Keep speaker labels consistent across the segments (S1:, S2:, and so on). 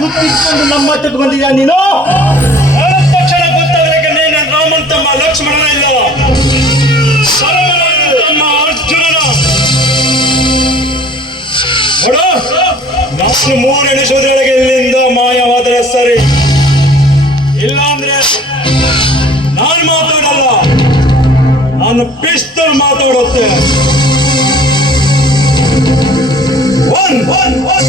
S1: ಗುರ್ತಿಸಿಕೊಂಡು ನಮ್ಮ ಮಟ್ಟಕ್ಕೆ ಬಂದಿದ್ಯಾ ನೀನು?
S2: ತಕ್ಷಣ ಗೊತ್ತಾದ್ರೆ ನೀನು ರಾಮನ್ ತಮ್ಮ ಲಕ್ಷ್ಮಣನ ಇಲ್ಲ? ತಮ್ಮ ಅರ್ಜುನನ? ನೋಡು ಮೂರು ಇಲ್ಲಿಂದ ಮಾಯವಾದರೆ ಸರಿ. ಇಲ್ಲ ಅಂದ್ರೆ ನಾನು ಮಾತಾಡಲ್ಲ. ನಾನು ಪಿಸ್ತಲ್ ಮಾತಾಡುತ್ತೆ. ಒನ್ ಒನ್ ಒನ್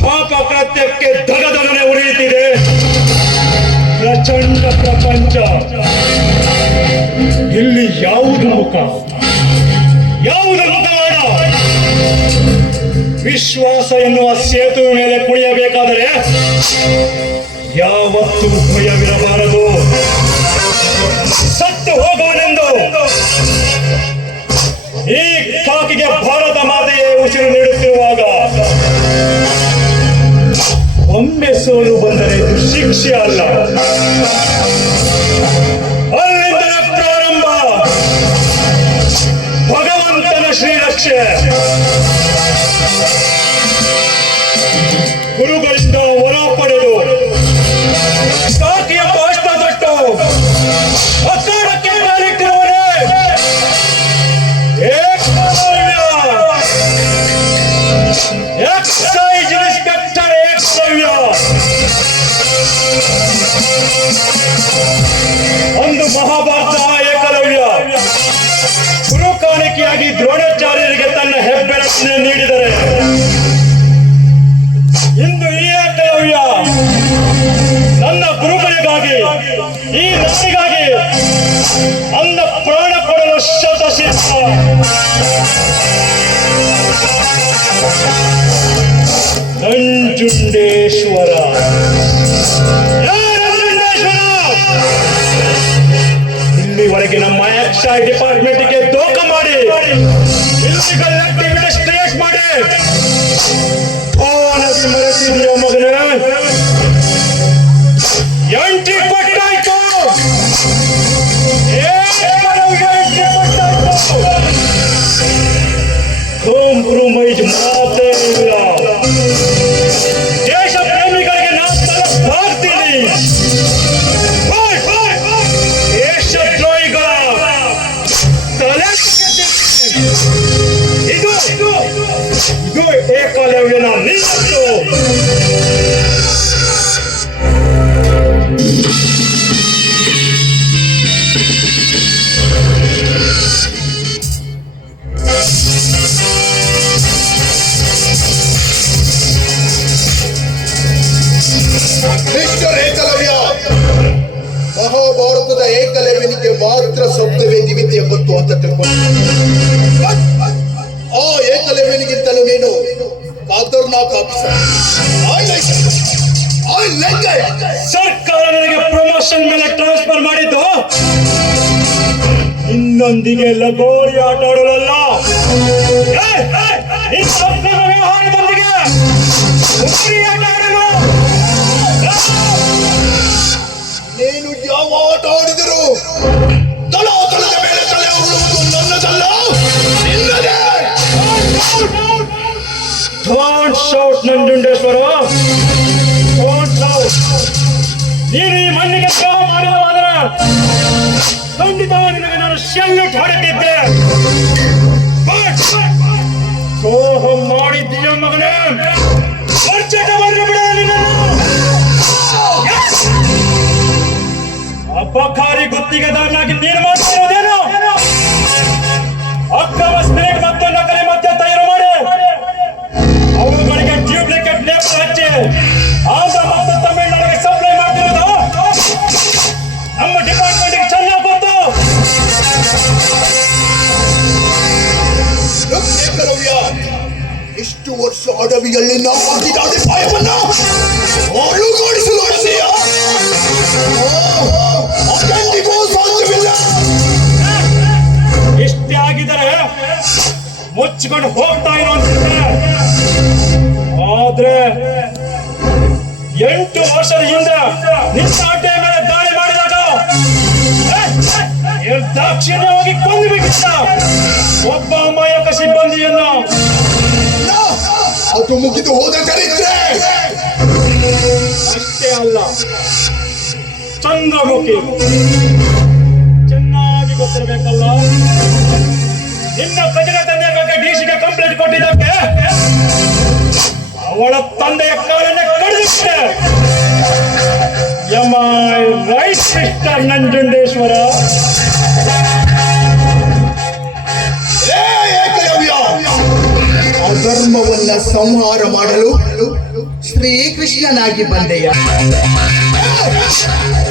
S2: ಪಾಪ ಕೃತ್ಯಕ್ಕೆ ಧಗಧಗನೆ ಉರಿಯುತ್ತಿದೆ. ಪ್ರಚಂಡ ಪ್ರಪಂಚ. ಇಲ್ಲಿ ಯಾವುದು ಮುಖ? ಯಾವುದು ಮುಖವಾಡ ವಿಶ್ವಾಸ ಎನ್ನುವ ಸೇತುವೆ ಮೇಲೆ ಕುಣಿಯಬೇಕಾದರೆ ಯಾವತ್ತೂ ಭಯವಿರಬಾರದು ಸತ್ತು ಹೋಗುವನೆಂದು ಈ ಕಾಕಿಗೆ ಭಾರತ ಒಮ್ಮೆ ಸೋಲು ಬಂದರೆ ಶಿಕ್ಷೆ ಅಲ್ಲ. ನಂಜುಂಡೇಶ್ವರ? ಇಲ್ಲಿವರೆಗೆ ನಮ್ಮ ಎಕ್ಸೈಸ್ ಡಿಪಾರ್ಟ್ಮೆಂಟ್ಗೆ ದೋಖ ಮಾಡಿ ಮಾಡಿ
S3: ಮಹಾಭಾರತದ ಏಕಲವ್ಯನಿಗೆ ಮಾತ್ರ ಶಬ್ದವೇದಿ ವಿದ್ಯೆ ಗೊತ್ತು ಅಂತ ತಿಳ್ಕೊಂಡು. ಆ ಏಕಲವ್ಯನಿಗಿಂತಲೂ ನೀನು
S2: ಸರ್ಕಾರ ನನಗೆ ಪ್ರಮೋಷನ್ ಮೇಲೆ ಟ್ರಾನ್ಸ್ಫರ್ ಮಾಡಿದ್ದು. ಇನ್ನೊಂದಿಗೆ ಲಗೋರಿ ಆಟ ಆಡೋಲ್ಲ
S3: ನೀನು
S2: ಈ ಮಣ್ಣಿಗೆ ದ್ರೋಹ ಮಾಡಿದವಾದರೆ ಖಂಡಿತವಾಗಿ ನಿನಗೆ ನಾನು ಶಲ್ಯೂಟ್ ಹೊಡೆದಿದ್ದೆ. ದ್ರೋಹ ಮಾಡಿದ್ದೀಯ ಮಗನೇ. ವರ್ಚಟ ಬಂದು ಬಿಡ! ಅಪಕಾರಿ ಗುತ್ತಿಗೆದಾರನಾಗಿ
S3: ಇಷ್ಟು ವರ್ಷ ಅಡವಿಯಲ್ಲಿ ನಾವು ಮಾಡಿದ ಅಡಿಪಾಯವನ್ನ ಅಳುಗಾಡಿಸಲು ಹೊರಟಿದೆಯಾ? ಓ, ಅದೆಂದಿಗೂ ಸಾಧ್ಯವಿಲ್ಲ
S2: ಇಷ್ಟೇ ಆಗಿದರೆ ಮುಚ್ಚಿಕೊಂಡು ಹೋಗ್ತಾ ಇರೋ ಆದ್ರೆ ಎಂಟು ವರ್ಷದ ಹಿಂದೆ ನಿನ್ನ ಅಡ್ಡೆ ಮೇಲೆ ದಾಳಿ ಮಾಡಿದಾಗ ನಿರ್ದಾಕ್ಷಿಣ್ಯವಾಗಿ ಕೊಂದುಬಿಟ್ಟಿದ್ದ ಒಬ್ಬ ಅಮಾಯಕ ಸಿಬ್ಬಂದಿಯನ್ನು
S3: ಅದು ಮುಗಿದು ಹೋದ ಚರಿತ್ರೆ
S2: ಅಷ್ಟೇ ಅಲ್ಲ ಚಂದ್ರಮುಖಿ ಚೆನ್ನಾಗಿ ಗೊತ್ತಿರಬೇಕಲ್ಲ ನಿನ್ನ ಕಜನ ತಂದೆ ಬಗ್ಗೆ ಡಿಸಿಗೆ ಕಂಪ್ಲೇಂಟ್ ಕೊಟ್ಟಿದ್ದಕ್ಕೆ ಅವಳ ತಂದೆಯ ಕಾಲನ್ನ ಕಡಿದಿಟ್ಟೆ ಐ ವೈಸ್ ಮಿಸ್ಟರ್ ನಂಜುಂಡೇಶ್ವರ
S3: ಅಧರ್ಮವನ್ನ ಸಂಹಾರ ಮಾಡಲು ಶ್ರೀಕೃಷ್ಣನಾಗಿ ಬಂದೆಯ.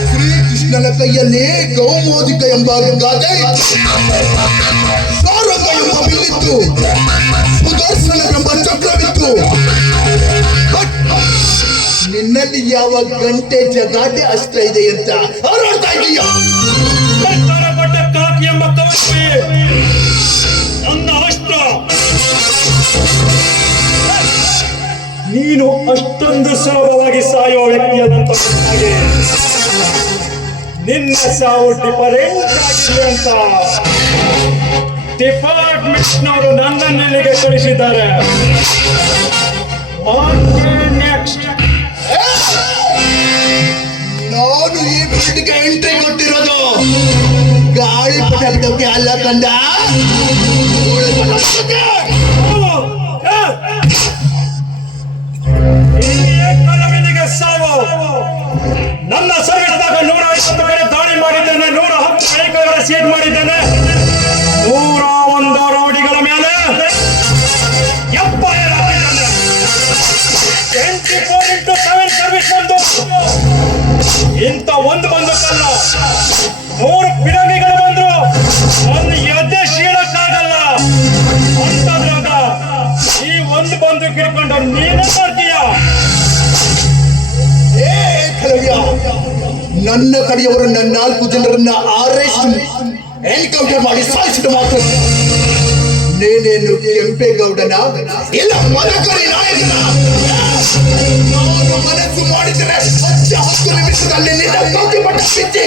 S3: ಶ್ರೀಕೃಷ್ಣನ ಕೈಯಲ್ಲಿ ಗೌಮೋದಿಕ ಎಂಬ ಗಾದೆ ಸಾರಂಗ ಎಂಬ ಬಿಲ್ಲಿತ್ತು ಸುದರ್ಶನ ಎಂಬ ಚಕ್ರವಿತ್ತು ನಿನ್ನಲ್ಲಿ ಯಾವ ಗಂಟೆ ಜಗಾಟೆ ಅಷ್ಟ ಇದೆ ಅಂತ ಹಾರಾಡ್ತಾ ಇದೀಯ
S2: ನೀನು ಅಷ್ಟೊಂದು ಸುಲಭವಾಗಿ ಸಾಯೋ ವ್ಯಕ್ತಿಯಾದಂತ ಹಾಗೆ. ನಿನ್ನ ಸಾವು ಡಿಫರೆಂಟ್ ಆಗಿದೆ ಅಂತ. ಡಿಪಾರ್ಟ್ಮೆಂಟ್ನವರು ನನ್ನನ್ನು ಇಲ್ಲಿಗೆ ಕಳಿಸಿದ್ದಾರೆ. ನೆಕ್ಸ್ಟ್
S3: ನಾನು ಈ ಎಂಟ್ರಿ ಕೊಟ್ಟಿರೋದು. ಗಾಳಿ ಪಟಕಕ್ಕೆ ಅಲ್ಲ ಕಂದ.
S2: ನನ್ನ ಸರ್ವಿಸ್ದಾಗ ನೂರ ಐವತ್ತು ಕಡೆ ದಾಳಿ ಮಾಡಿದ್ದೇನೆ ನೂರ ಹತ್ತು ಕಡೆ ಸೀಟ್ ಮಾಡಿದ್ದೇನೆ. ನನ್ನ
S3: ಕಡೆಯವರು ನನ್ನ ನಾಲ್ಕು ಜನರನ್ನ ಆರೆಸ್ಟ್ ಎನ್ಕೌಂಟರ್ ಮಾಡಿ ಸಾಯಿಸಿದ ಮಾತ್ರ ನೇನೇನು ಕೆಂಪೇಗೌಡನ, ಇಲ್ಲ ಮದಕರಿ ನಾಯಕನ! ಮನಸ್ಸು ಮಾಡಿದರೆ ಹತ್ತು ನಿಮಿಷದಲ್ಲಿ ನಿನ್ನ ಕೌಟಿ ಪಟ್ಟ ಬಿಚ್ಚಿ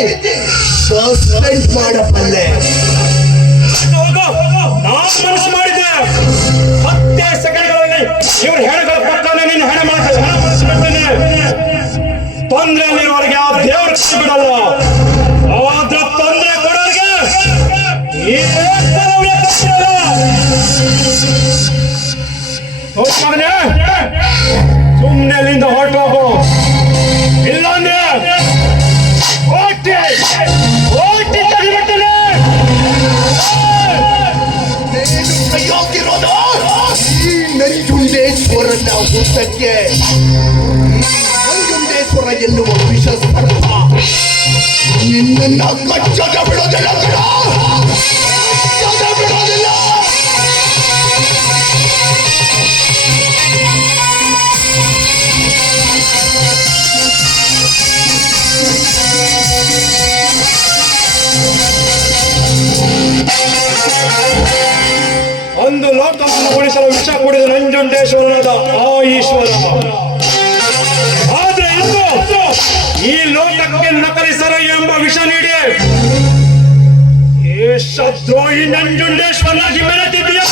S3: ಸಸ್ಪೆಂಡ್ ಮಾಡಬಲ್ಲೆ
S2: ನಾನು ಮನಸ್ಸು ಮಾಡಿದ್ದೆ ಹತ್ತೇ ಸೆಕೆಂಡ್ಗಳಲ್ಲಿ ಇವ್ರ ಹೆಣಗಳ ಪಕ್ಕನೆ ನಿನ್ನ ಹೆಣ ಮಾಡ್ತಾರೆ ಬಿಡಲ್ಲ ಆದ್ರ ತೊಂದರೆ ಕೊಡೋರಿಗೆ ಸುಮ್ಮನೆ ಅಲ್ಲಿಂದ
S3: ಬಿಡೋದಿಲ್ಲ
S2: ಒಂದು ಲೋಕವನ್ನು ಉಳಿಸಲು ವಿಷ ಕುಡಿದ ನಂಜುಂಡೇಶ್ವರನಾದ ಆ ಈಶ್ವರ. ಆದ್ರೆ ಈ ಲೋಕಕ್ಕೆ ನಕಲಿ ದೇಶದ್ರೋಹಿ ನಂಜುಂಡೇಶ್ವರನಾಗಿ ಬೆಳೆದಿದ್ದೀಯಾ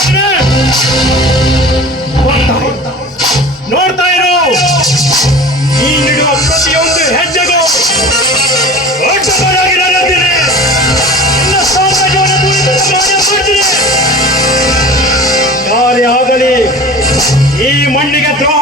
S2: ನೋಡ್ತಾ ಇರೋ ಈ ನೀಡುವ ಪ್ರತಿಯೊಂದು ಹೆಜ್ಜೆಗೂ ದೊಡ್ಡವರಾಗಿ ಯಾರೇ ಆಗಲಿ ಈ ಮಣ್ಣಿಗೆ ದ್ರೋಹ